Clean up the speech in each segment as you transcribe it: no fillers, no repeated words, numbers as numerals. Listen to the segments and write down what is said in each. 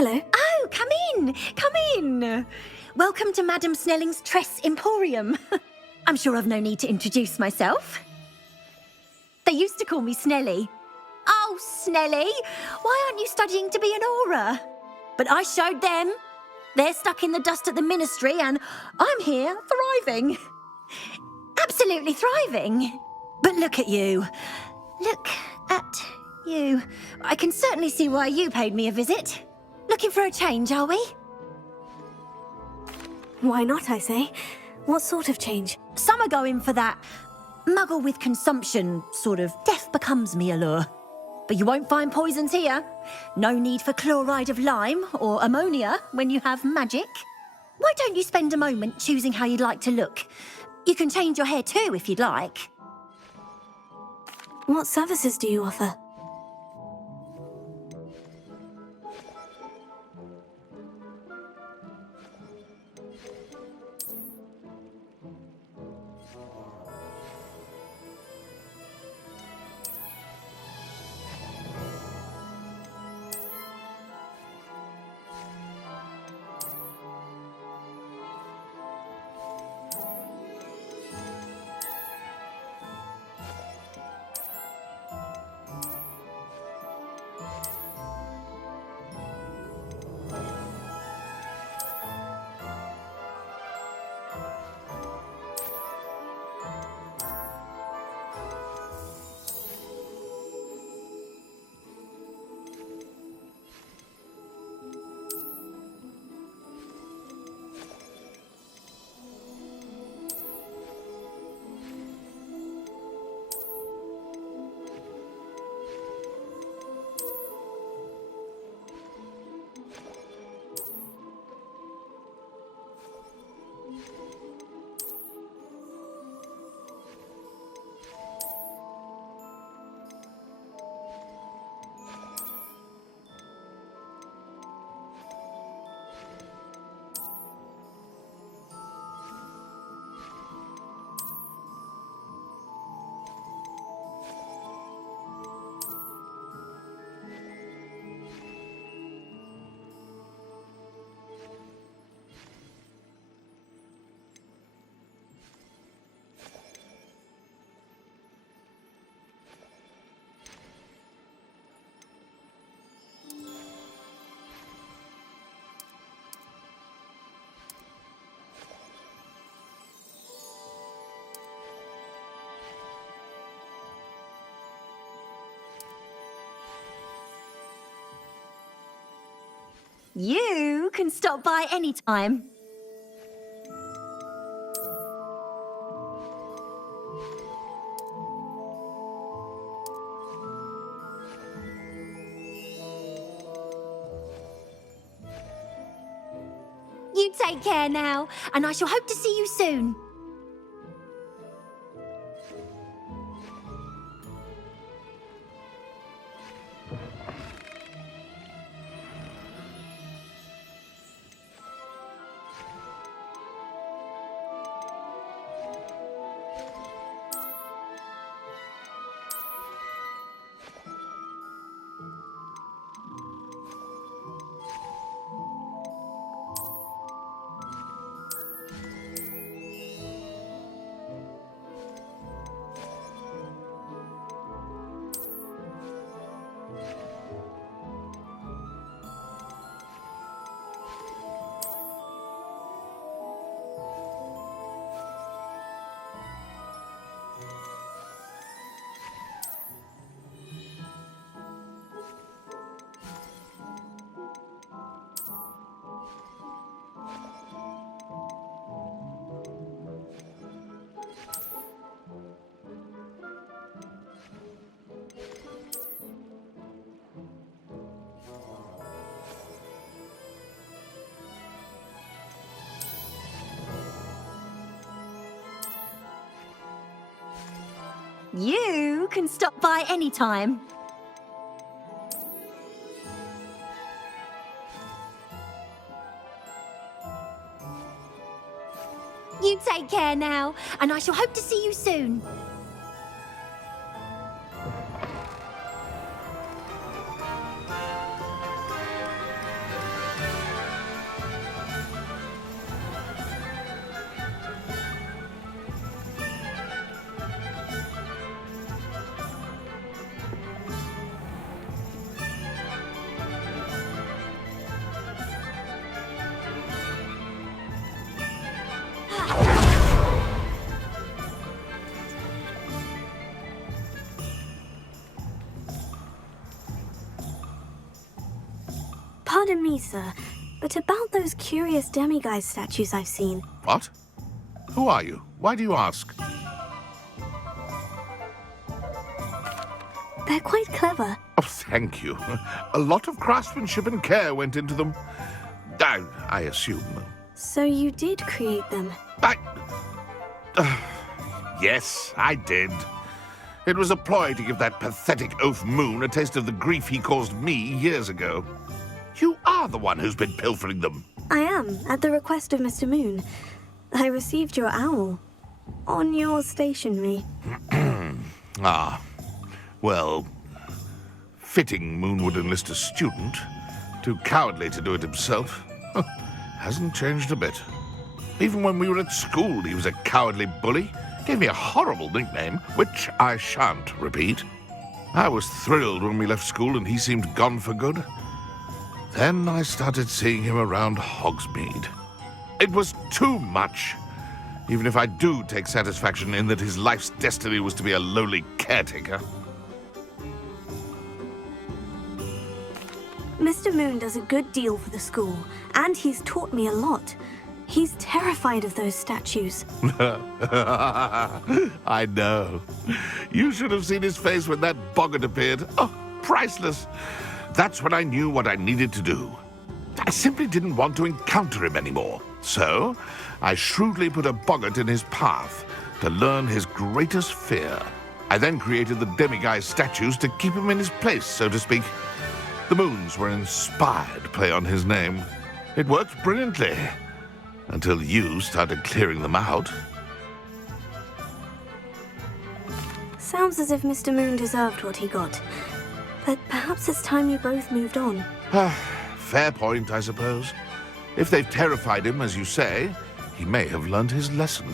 Hello. Oh, come in, come in. Welcome to Madame Snelling's Tress Emporium. I'm sure I've no need to introduce myself. They used to call me Snelly. Oh, Snelly, why aren't you studying to be an aura? But I showed them. They're stuck in the dust at the ministry and I'm here thriving. Absolutely thriving. But look at you. Look at you. I can certainly see why you paid me a visit. Looking for a change, are we? Why not, I say? What sort of change? Some are going for that muggle with consumption, sort of death becomes me allure. But you won't find poisons here. No need for chloride of lime or ammonia when you have magic. Why don't you spend a moment choosing how you'd like to look? You can change your hair too if you'd like. What services do you offer? You can stop by any time. You take care now, and I shall hope to see you soon. You can stop by any time. You take care now, and I shall hope to see you soon. Pardon me, sir, but about those curious demiguise statues I've seen. What? Who are you? Why do you ask? They're quite clever. Oh, thank you. A lot of craftsmanship and care went into them. I assume. So you did create them? Yes, I did. It was a ploy to give that pathetic oaf Moon a taste of the grief he caused me years ago. You are the one who's been pilfering them. I am, at the request of Mr. Moon. I received your owl on your stationery. Ah, well, fitting Moon would enlist a student. Too cowardly to do it himself. Hasn't changed a bit. Even when we were at school, he was a cowardly bully. Gave me a horrible nickname, which I shan't repeat. I was thrilled when we left school and he seemed gone for good. Then I started seeing him around Hogsmeade. It was too much. Even if I do take satisfaction in that his life's destiny was to be a lowly caretaker. Mr. Moon does a good deal for the school, and he's taught me a lot. He's terrified of those statues. I know. You should have seen his face when that boggart appeared. Oh, priceless. That's when I knew what I needed to do. I simply didn't want to encounter him anymore. So, I shrewdly put a boggart in his path to learn his greatest fear. I then created the demiguise statues to keep him in his place, so to speak. The Moons were inspired play on his name. It worked brilliantly. Until you started clearing them out. Sounds as if Mr. Moon deserved what he got. But perhaps it's time you both moved on. Fair point, I suppose. If they've terrified him, as you say, he may have learned his lesson.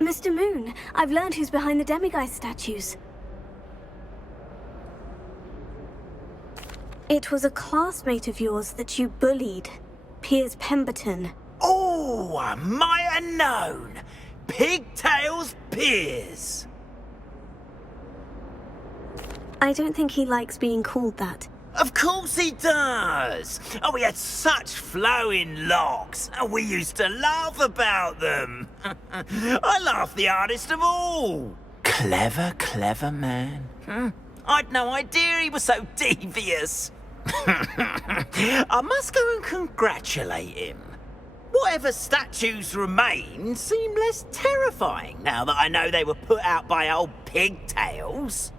Mr. Moon, I've learned who's behind the demiguise statues. It was a classmate of yours that you bullied, Piers Pemberton. Oh, I might have known. Pigtails Piers. I don't think he likes being called that. Of course he does! Oh, we had such flowing locks, and we used to laugh about them. I laughed the hardest of all. Clever, clever man. I'd no idea he was so devious. I must go and congratulate him. Whatever statues remain seem less terrifying now that I know they were put out by old pigtails.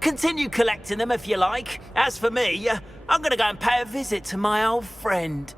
Continue collecting them if you like. As for me, I'm gonna go and pay a visit to my old friend.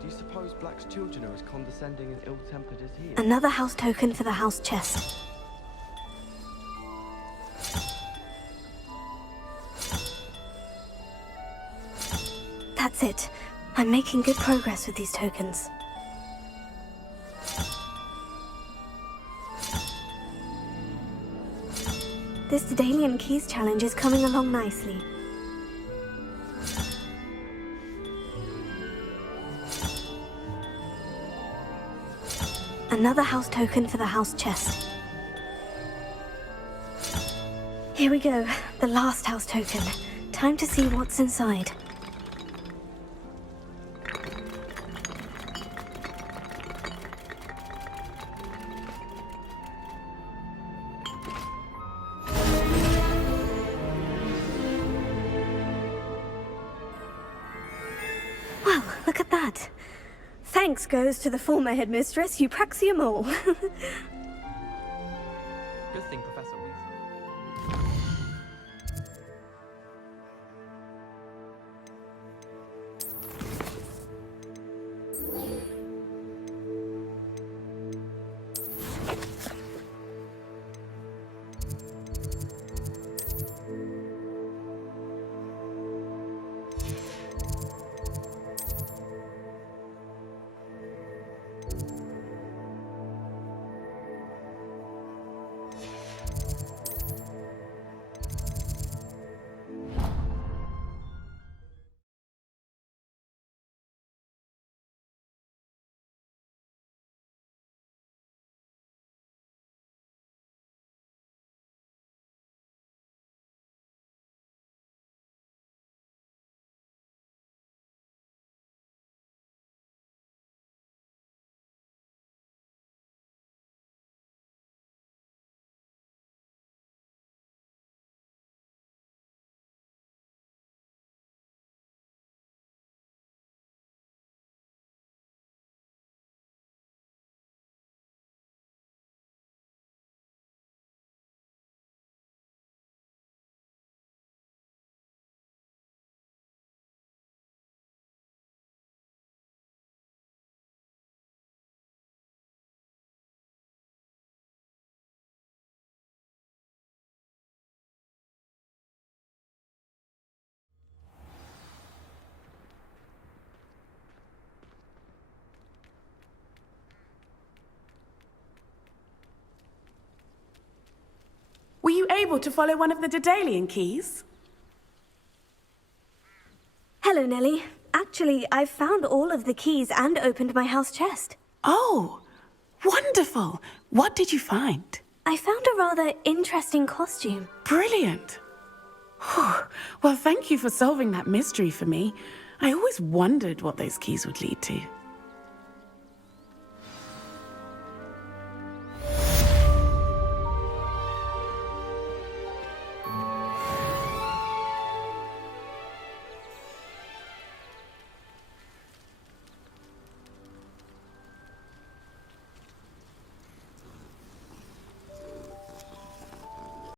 Do you suppose Black's children are as condescending and ill-tempered as he is? Another house token for the house chest. That's it. I'm making good progress with these tokens. This Daedalian Keys challenge is coming along nicely. Another house token for the house chest. Here we go, the last house token. Time to see what's inside. Well, look at that. Thanks goes to the former headmistress, Eupraxia Mole. Good thing Professor Weasley. Were you able to follow one of the Daedalian keys? Hello, Nellie. Actually, I've found all of the keys and opened my house chest. Oh, wonderful. What did you find? I found a rather interesting costume. Brilliant. Whew. Well, thank you for solving that mystery for me. I always wondered what those keys would lead to.